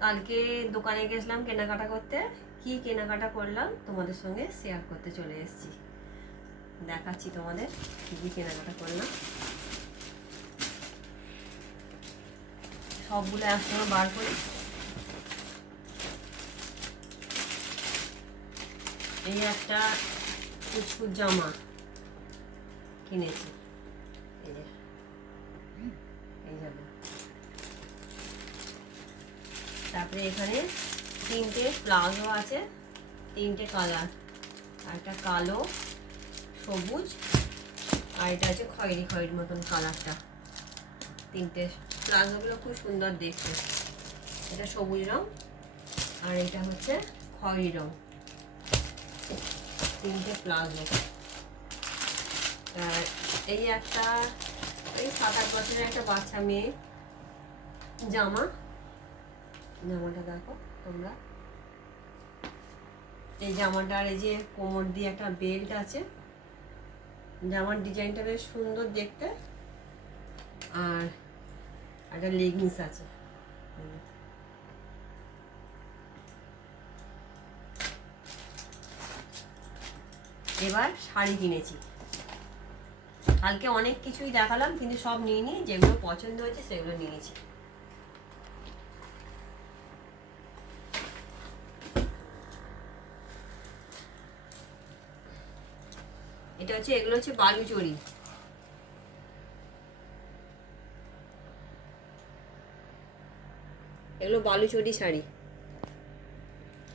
কালকে দোকানে গেছিলাম কেনাকাটা করতে। কি কেনাকাটা করলাম তোমাদের সঙ্গে শেয়ার করতে চলে এসেছি। দেখাচ্ছি তোমাদের কি কি কেনাকাটা করলাম। সবগুলো একসঙ্গে বার করি। এই একটা কুচকুচ জামা কিনেছি। এই যে, এই তারপরে এখানে তিনটে প্লাজো আছে, তিনটে কালার একটা কালো, সবুজ, আর এটা আছে খয়েরি খয়েরি মতন কালারটা তিনটে প্লাজোগুলো খুব সুন্দর দেখতে। এটা সবুজ রং, আর এটা হচ্ছে খয়েরি রং। তিনটে প্লাজো আর এই একটা, এই সাত আট বছরের একটা বাচ্চা মেয়ে জামা জামাটা দেখো তোমরা। এই জামাটার এই যে কোমর দিয়ে একটা বেল্ট আছে। জামার ডিজাইনটা বেশ সুন্দর দেখতে। আর একটা লেগিংস আছে। এবার শাড়ি কিনেছি। কালকে অনেক কিছুই দেখালাম, কিন্তু সব নিইনি। যেগুলো পছন্দ হয়েছে সেগুলো নিয়েছি। এটা হচ্ছে, এগুলো হচ্ছে বালুচরি। এগুলো বালুচরি শাড়ি।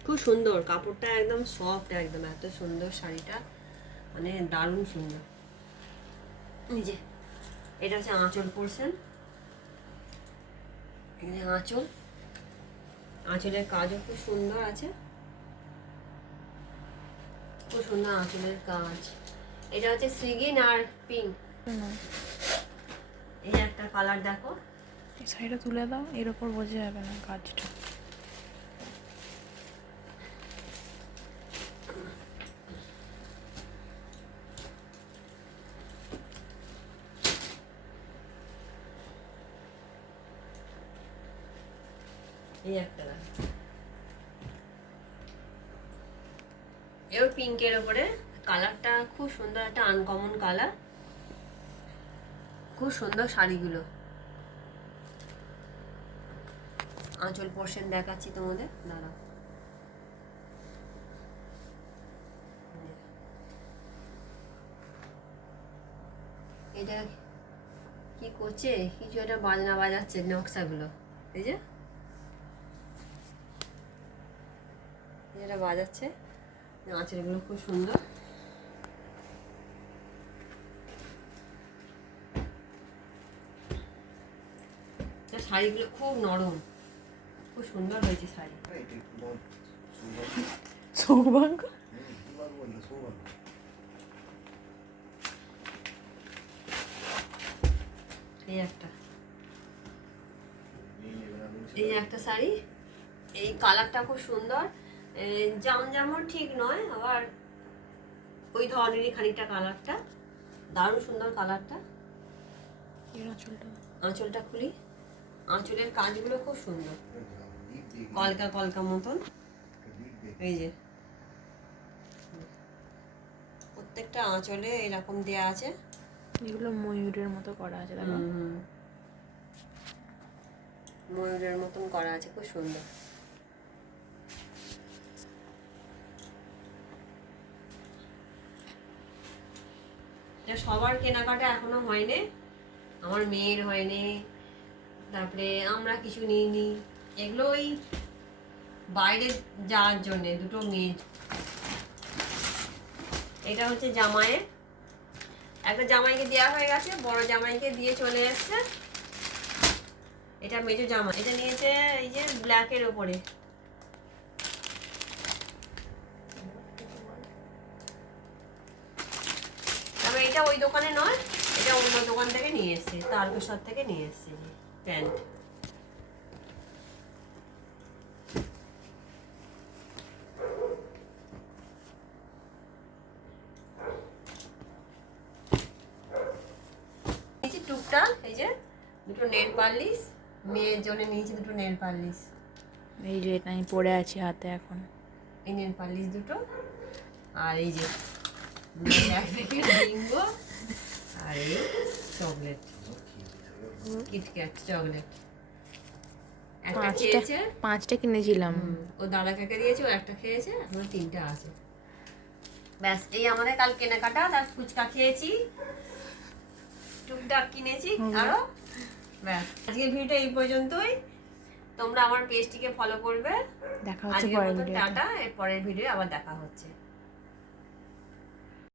খুব সুন্দর, কাপড়টা একদম সফট একদম এত সুন্দর শাড়িটা। মানে দারুণ সুন্দর। যে, এটা হচ্ছে আঁচল পোর্শন আঁচল। আঁচলের কাজও খুব সুন্দর আছে। খুব সুন্দর আঁচলের কাজ। এটা হচ্ছে শ্রীগিন আর পিঙ্ক। এই একটা কালার দেখো। এই শাড়িটা তুলে দাও এর ওপর বোঝা যাবে না কাজটা। এই একটা এও পিঙ্কের ওপরে কালারটা খুব সুন্দর, একটা আনকমন কালার খুব সুন্দর শাড়িগুলো। আঁচল পোর্শন দেখাচ্ছি তোমাদের। দাঁড়াও। এটা কি করছে? কিছু একটা বাজনা বাজাচ্ছে নকশাগুলো। এই যে। যেটা বাজাচ্ছে। আঁচলগুলো খুব সুন্দর। শাড়িগুলো খুব নরম। খুব সুন্দর হয়েছে শাড়ি। সৌভাগ্য? এই একটা। এই একটা শাড়ি। এই কালারটা খুব সুন্দর। জাম জামও ঠিক নয় আবার ওই ধরনেরই খানিকটা কালারটা। দারুণ সুন্দর কালারটা। আঁচলটা। আঁচলটা খুলি। আঁচলের কাজগুলো খুব সুন্দর। কলকা কলকা মতন। এই যে। প্রত্যেকটা আঁচলে এরকম দেয়া আছে। এগুলো ময়ূরের মতো করা আছে দেখো। ময়ূরের মতন করা আছে খুব সুন্দর। সবার কেনাকাটা এখনও হয়নি। আমার মেয়ের হয়নি। তারপরে আমরা কিছু নিইনি এগুলো ওই বাইরে যাওয়ার জন্যে, দুটো মেয়ে। এটা হচ্ছে জামাইয়ের একটা জামাইকে দেওয়া হয়ে গেছে, বড় জামাইকে দিয়ে চলে এসছে। এটা মেজো জামা এটা নিয়েছে এই যে ব্ল্যাকের ওপরে। তবে এটা ওই দোকানে নয়, এটা অন্য দোকান থেকে নিয়ে এসছে তারকেশ্বর থেকে নিয়ে এসছে। প্যান্ট টুকটাক এই যে দুটো নেল পালিশ মেয়ের জন্য নিয়েছি দুটো নেল পালিশ। এই যে এটা আমি পরে আছি হাতে এখন। ইন্ডিয়ান পার্লিশ দুটো আর এই যে এক প্যাকেট বিঙ্গো আর এই চকলেট। KitKat chocolate. একটা পাঁচটা খেয়েছে। পাঁচটা কিনেছিলাম। ও দাদা কাকে দিয়েছে ও একটা খেয়েছে এখন তিনটা আছে। ব্যাস এই আমাদের কাল কেনাকাটা তার ফুচকা খেয়েছি টুকটাক কিনেছি আরও। ব্যাস আজকের ভিডিওটা এই পর্যন্তই। তোমরা আমার পেজটিকে ফলো করবে। দেখা হচ্ছে পরের মতো ভিডিওতে। টাটা এর পরের ভিডিও আবার দেখা হচ্ছে।